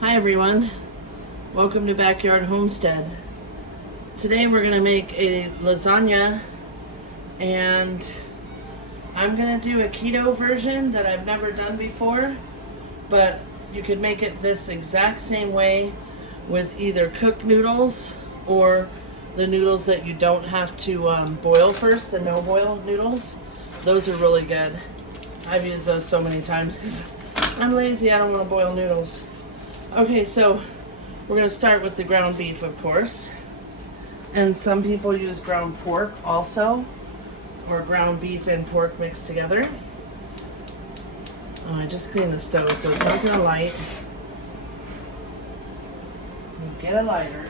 Hi everyone, welcome to Backyard Homestead. Today we're going to make a lasagna, and I'm going to do a keto version that I've never done before, but you could make it this exact same way with either cooked noodles or the noodles that you don't have to boil first, the no boil noodles. Those are really good. I've used those so many times because I'm lazy, I don't want to boil noodles. Okay, so we're going to start with the ground beef, of course. And some people use ground pork also, or ground beef and pork mixed together. Oh, I just cleaned the stove, so it's not going to light. Get a lighter.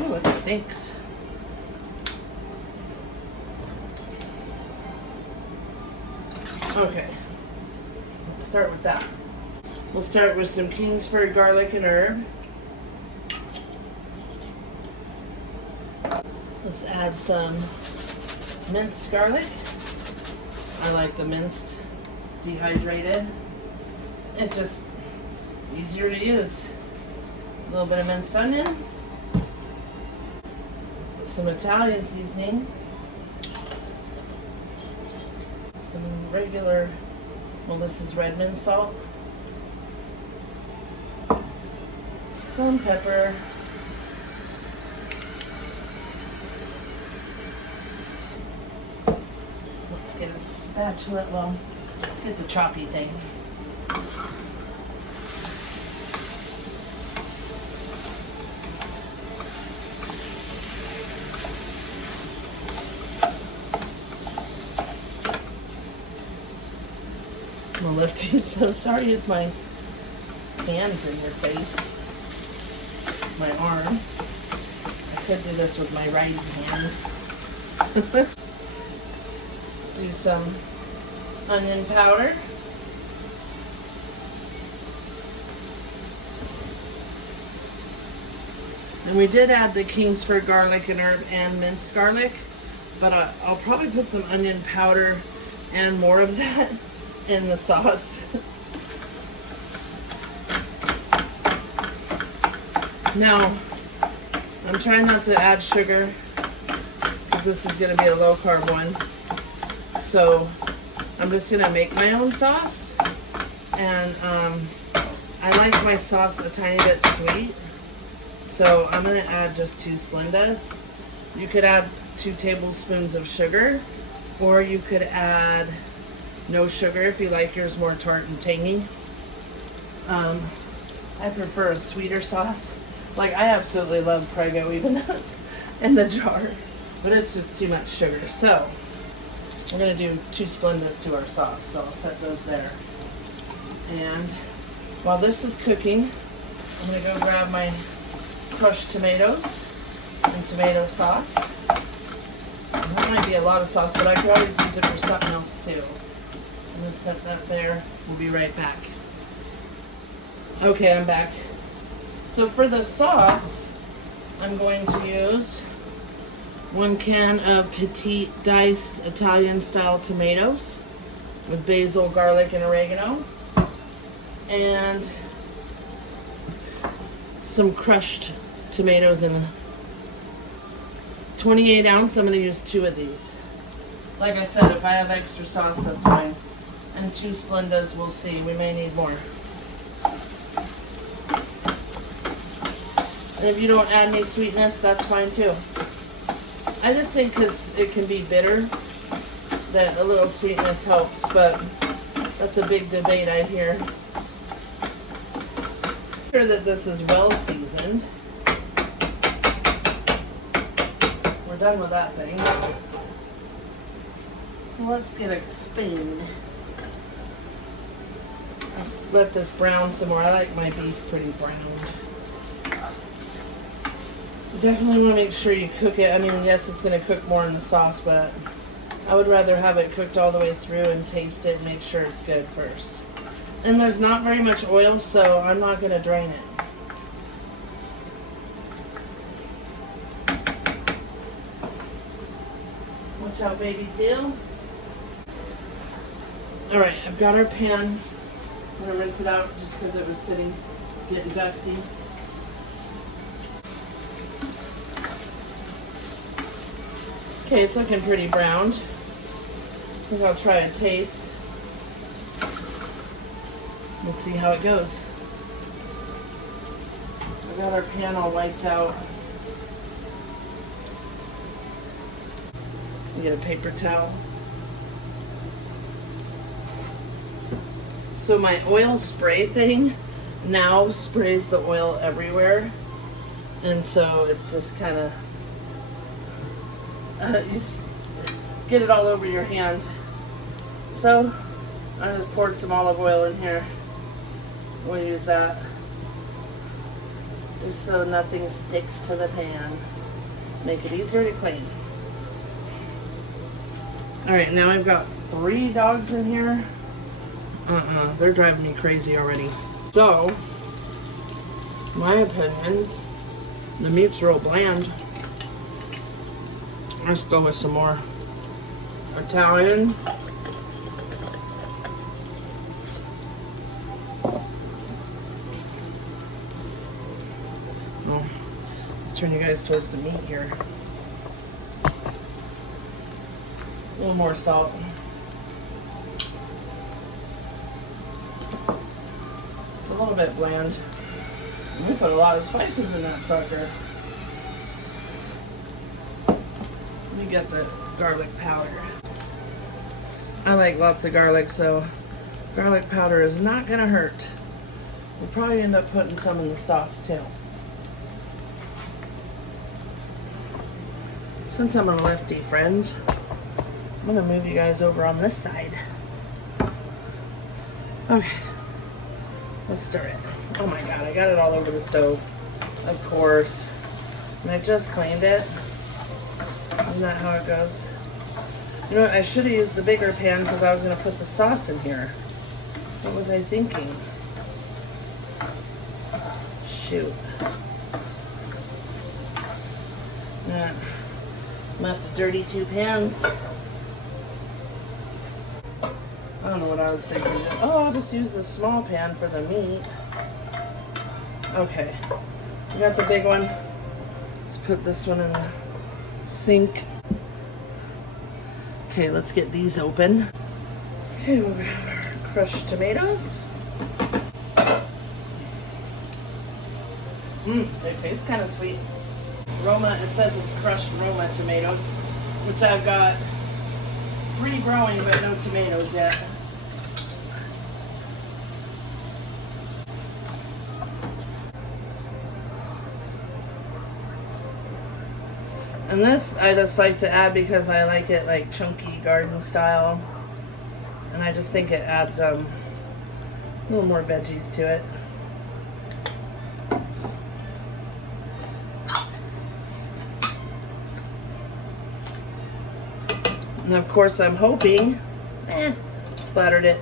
Ooh, it stinks. Okay, let's start with that. We'll start with some Kingsford garlic and herb. Let's add some minced garlic. I like the minced, dehydrated. It's just easier to use. A little bit of minced onion. Some Italian seasoning. Some regular, well, this is Redmond salt. Some pepper. Let's get a spatula. Well, let's get the choppy thing. I'm lifting, so sorry if my hand's in your face. My arm. I could do this with my right hand. Let's do some onion powder. And we did add the Kingsford garlic and herb and minced garlic, but I'll probably put some onion powder and more of that in the sauce. Now, I'm trying not to add sugar because this is going to be a low carb one. So I'm just going to make my own sauce. And I like my sauce a tiny bit sweet. So I'm going to add just 2 Splendas. You could add 2 tablespoons of sugar, or you could add no sugar if you like yours more tart and tangy. I prefer a sweeter sauce. Like, I absolutely love Prego, even though it's in the jar, but it's just too much sugar. So we're going to do 2 Splendas to our sauce, so I'll set those there. And while this is cooking, I'm going to go grab my crushed tomatoes and tomato sauce. And that might be a lot of sauce, but I could always use it for something else too. I'm going to set that there. We'll be right back. Okay, I'm back. So for the sauce, I'm going to use 1 can of petite diced Italian style tomatoes with basil, garlic, and oregano, and some crushed tomatoes in a 28 ounce. I'm going to use 2 of these. Like I said, if I have extra sauce, that's fine. And 2 Splendas, we'll see. We may need more. And if you don't add any sweetness, that's fine too. I just think because it can be bitter, that a little sweetness helps, but that's a big debate I hear. Make sure that this is well seasoned. We're done with that thing. So let's get a spoon. Let's let this brown some more. I like my beef pretty browned. You definitely want to make sure you cook it. I mean, yes, it's going to cook more in the sauce, but I would rather have it cooked all the way through and taste it and make sure it's good first. And there's not very much oil, so I'm not going to drain it. Watch out, baby dill. Alright, I've got our pan I'm gonna rinse it out just because it was sitting, getting dusty. Okay, it's looking pretty browned. I think I'll try a taste. We'll see how it goes. We got our pan all wiped out. Get a paper towel. So my oil spray thing now sprays the oil everywhere, and so it's just kind of you get it all over your hand. So I just poured some olive oil in here. We'll use that just so nothing sticks to the pan. Make it easier to clean. Alright, now I've got 3 dogs in here. They're driving me crazy already. So, my opinion, the meat's real bland. Let's go with some more Italian. Oh, let's turn you guys towards the meat here. A little more salt. It's a little bit bland. We put a lot of spices in that sucker. Let me get the garlic powder. I like lots of garlic, so garlic powder is not gonna hurt. We'll probably end up putting some in the sauce too. Since I'm a lefty, friends, I'm gonna move you guys over on this side. Okay, let's stir it. Oh my god, I got it all over the stove. Of course. And I just cleaned it. Isn't that how it goes? You know what, I should have used the bigger pan because I was gonna put the sauce in here. What was I thinking? Shoot. Yeah. I'm gonna have to dirty 2 pans. I don't know what I was thinking. Oh, I'll just use the small pan for the meat. Okay, we got the big one. Let's put this one in the sink. Okay, let's get these open. Okay, we'll have our crushed tomatoes. It tastes kind of sweet. Roma, it says it's crushed Roma tomatoes, which I've got 3 growing, but no tomatoes yet. And this I just like to add because I like it like chunky garden style. And I just think it adds a little more veggies to it. And of course I'm hoping, splattered it.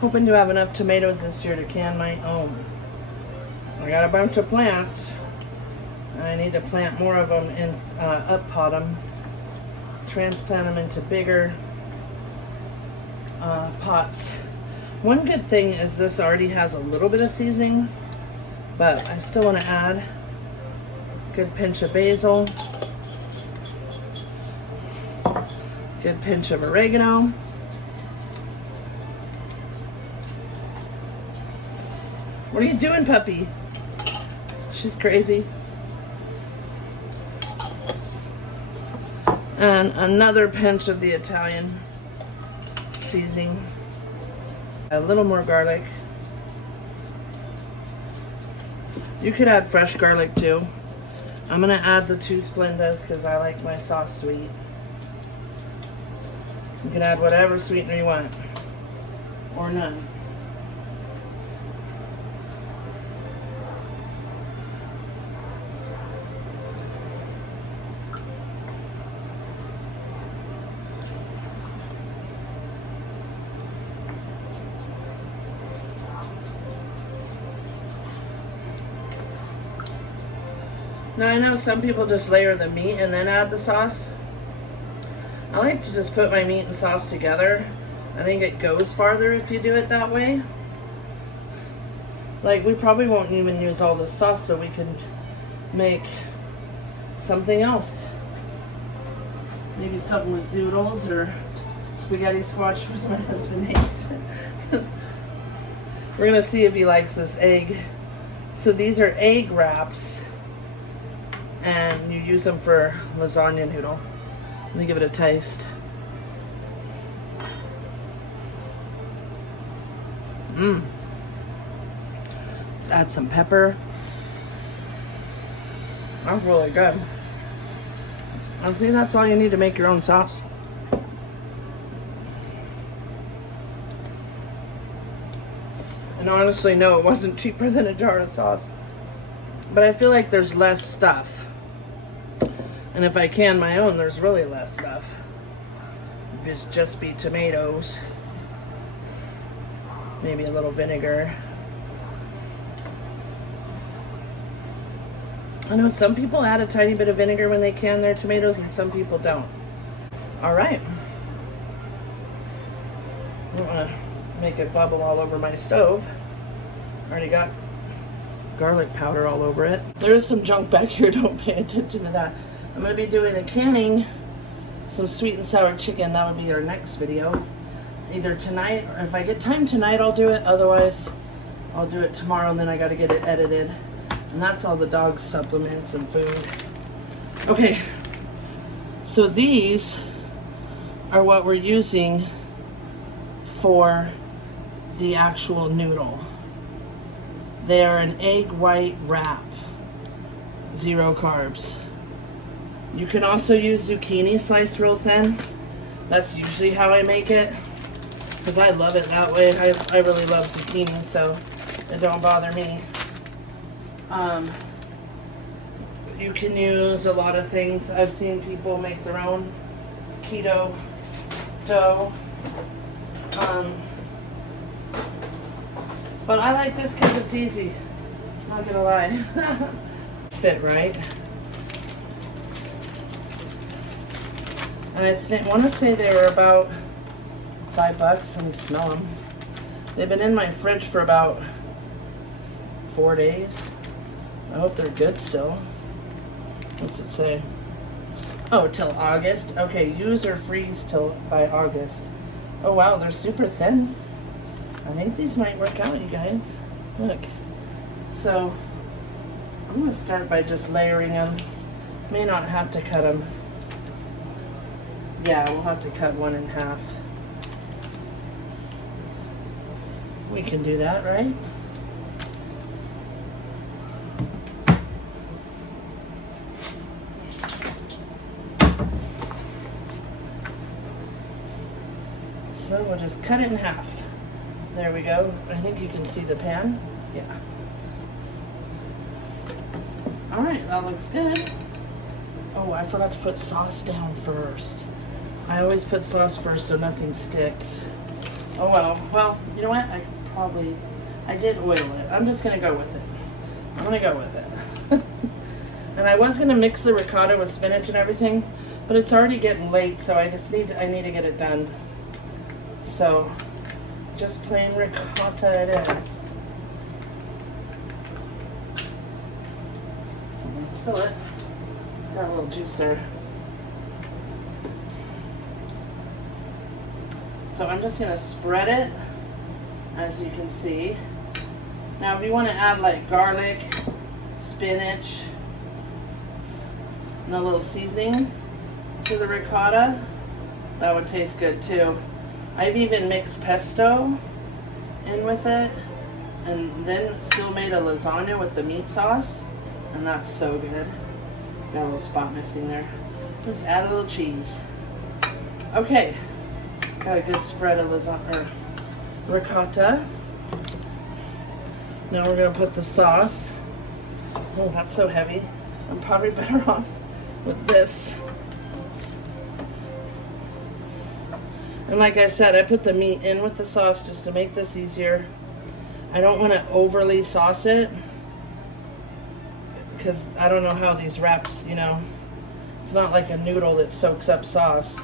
Hoping to have enough tomatoes this year to can my own. I got a bunch of plants. I need to plant more of them and up pot them, transplant them into bigger pots. One good thing is this already has a little bit of seasoning, but I still want to add a good pinch of basil, good pinch of oregano, what are you doing, puppy? She's crazy. And another pinch of the Italian seasoning. A little more garlic. You could add fresh garlic too. I'm gonna add the 2 Splendas because I like my sauce sweet. You can add whatever sweetener you want, or none. Now I know some people just layer the meat and then add the sauce. I like to just put my meat and sauce together I think it goes farther if you do it that way. Like, we probably won't even use all the sauce, so we can make something else. Maybe something with zoodles or spaghetti squash, which my husband hates. We're gonna see if he likes this egg. So these are egg wraps, and you use them for lasagna noodle. Let me give it a taste. Let's add some pepper. That's really good. I see that's all you need to make your own sauce. And honestly, no, it wasn't cheaper than a jar of sauce. But I feel like there's less stuff. And if I can my own, there's really less stuff. It'd just be tomatoes. Maybe a little vinegar. I know some people add a tiny bit of vinegar when they can their tomatoes, and some people don't. All right. I don't want to make it bubble all over my stove. Already got garlic powder all over it. There is some junk back here, don't pay attention to that. I'm going to be doing a canning some sweet and sour chicken. That would be our next video. Either tonight, or if I get time tonight, I'll do it. Otherwise, I'll do it tomorrow, and then I got to get it edited. And that's all the dog supplements and food. Okay, so these are what we're using for the actual noodle. They are an egg white wrap, 0 carbs. You can also use zucchini sliced real thin. That's usually how I make it, because I love it that way. I really love zucchini, so it don't bother me. You can use a lot of things. I've seen people make their own keto dough. But I like this because it's easy. Not gonna lie. Fit right. And I want to say they were about $5. Let me smell them. They've been in my fridge for about 4 days. I hope they're good still. What's it say? Oh, till August. Okay, use or freeze till by August. Oh wow, they're super thin. I think these might work out, you guys. Look. So, I'm going to start by just layering them. May not have to cut them. Yeah, we'll have to cut one in half. We can do that, right? So we'll just cut it in half. There we go. I think you can see the pan. Yeah. All right, that looks good. Oh, I forgot to put sauce down first. I always put sauce first so nothing sticks. Oh well. Well, you know what? I did oil it. I'm just gonna go with it. I'm gonna go with it. And I was gonna mix the ricotta with spinach and everything, but it's already getting late, so I need to get it done. So, just plain ricotta it is. Let's fill it. Got a little juice there. So I'm just going to spread it, as you can see. Now if you want to add like garlic, spinach, and a little seasoning to the ricotta, that would taste good too. I've even mixed pesto in with it, and then still made a lasagna with the meat sauce, and that's so good. Got a little spot missing there. Just add a little cheese. Okay, got a good spread of lasagna, ricotta. Now we're gonna put the sauce. Oh, that's so heavy. I'm probably better off with this. And like I said, I put the meat in with the sauce just to make this easier. I don't want to overly sauce it, because I don't know how these wraps, you know, it's not like a noodle that soaks up sauce.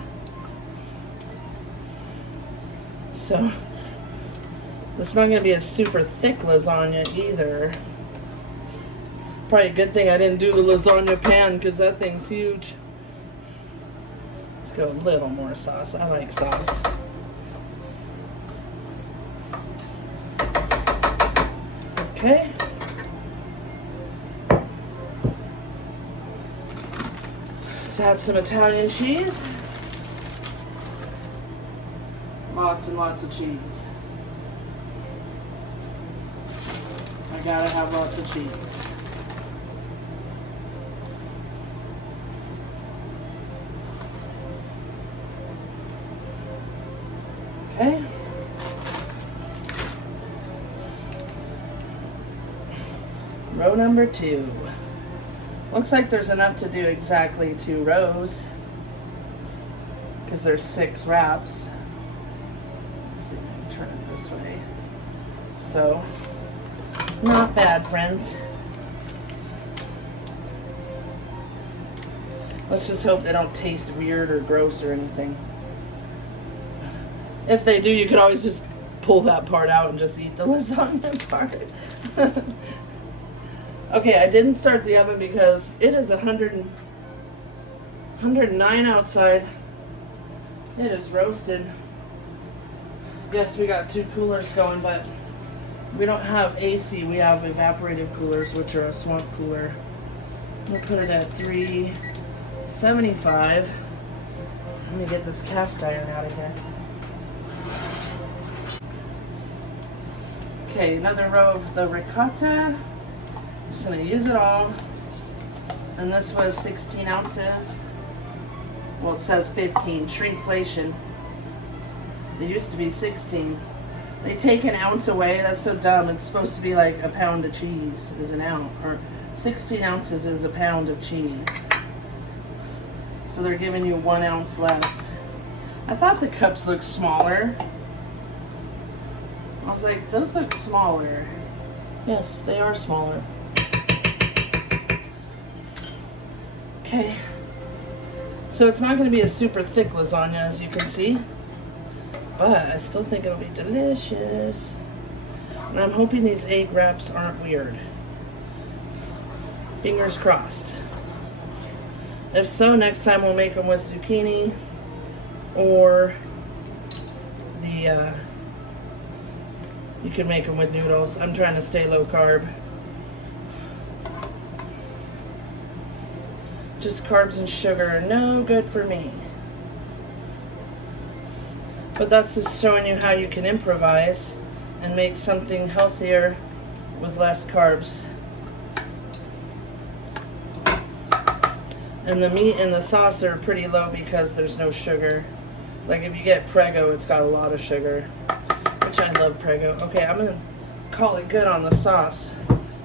So it's not going to be a super thick lasagna either. Probably a good thing I didn't do the lasagna pan because that thing's huge. Let's go a little more sauce. I like sauce. Okay. Let's add some Italian cheese. Lots and lots of cheese. I gotta have lots of cheese. Okay. Row number 2. Looks like there's enough to do exactly 2 rows because there's 6 wraps. Let's see if I can turn it this way. So, not bad, friends. Let's just hope they don't taste weird or gross or anything. If they do, you can always just pull that part out and just eat the lasagna part. Okay, I didn't start the oven because it is 109 outside. It is roasted. Yes, we got 2 coolers going, but we don't have AC. We have evaporative coolers, which are a swamp cooler. We'll put it at 375. Let me get this cast iron out of here. Okay, another row of the ricotta. I'm just going to use it all. And this was 16 ounces. Well, it says 15. Shrinkflation. It used to be 16. They take an ounce away. That's so dumb. It's supposed to be like a pound of cheese is an ounce. Or 16 ounces is a pound of cheese. So they're giving you 1 ounce less. I thought the cups looked smaller. I was like, those look smaller. Yes, they are smaller. Okay. So it's not going to be a super thick lasagna, as you can see. But I still think it'll be delicious. And I'm hoping these egg wraps aren't weird. Fingers crossed. If so, next time we'll make them with zucchini or the... you can make them with noodles. I'm trying to stay low carb. Just carbs and sugar are no good for me. But that's just showing you how you can improvise and make something healthier with less carbs. And the meat and the sauce are pretty low because there's no sugar. Like if you get Prego, it's got a lot of sugar. Which I love Prego. Okay, I'm gonna call it good on the sauce.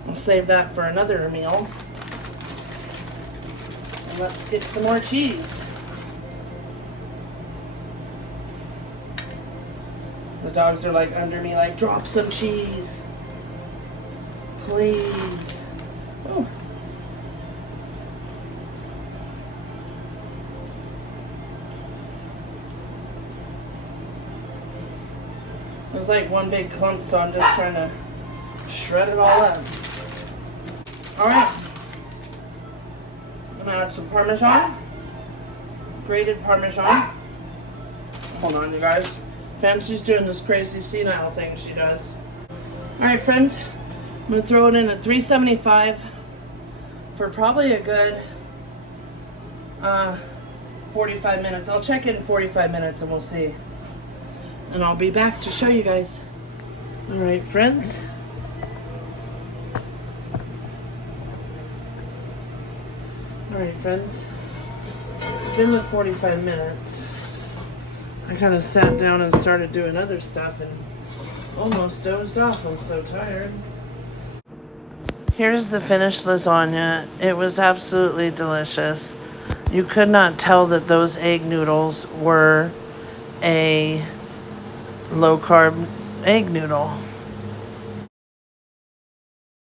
I'll save that for another meal. And let's get some more cheese. The dogs are like under me, like, drop some cheese. Please. Oh. It was like one big clump, so I'm just trying to shred it all up. Alright. I'm gonna add some Parmesan. Grated Parmesan. Hold on, you guys. Fancy's doing this crazy senile thing she does. Alright, friends. I'm gonna throw it in at 375 for probably a good 45 minutes. I'll check in 45 minutes and we'll see. And I'll be back to show you guys. Alright, friends. Alright, friends. It's been the 45 minutes. I kind of sat down and started doing other stuff and almost dozed off. I'm so tired. Here's the finished lasagna. It was absolutely delicious. You could not tell that those egg noodles were a low-carb egg noodle.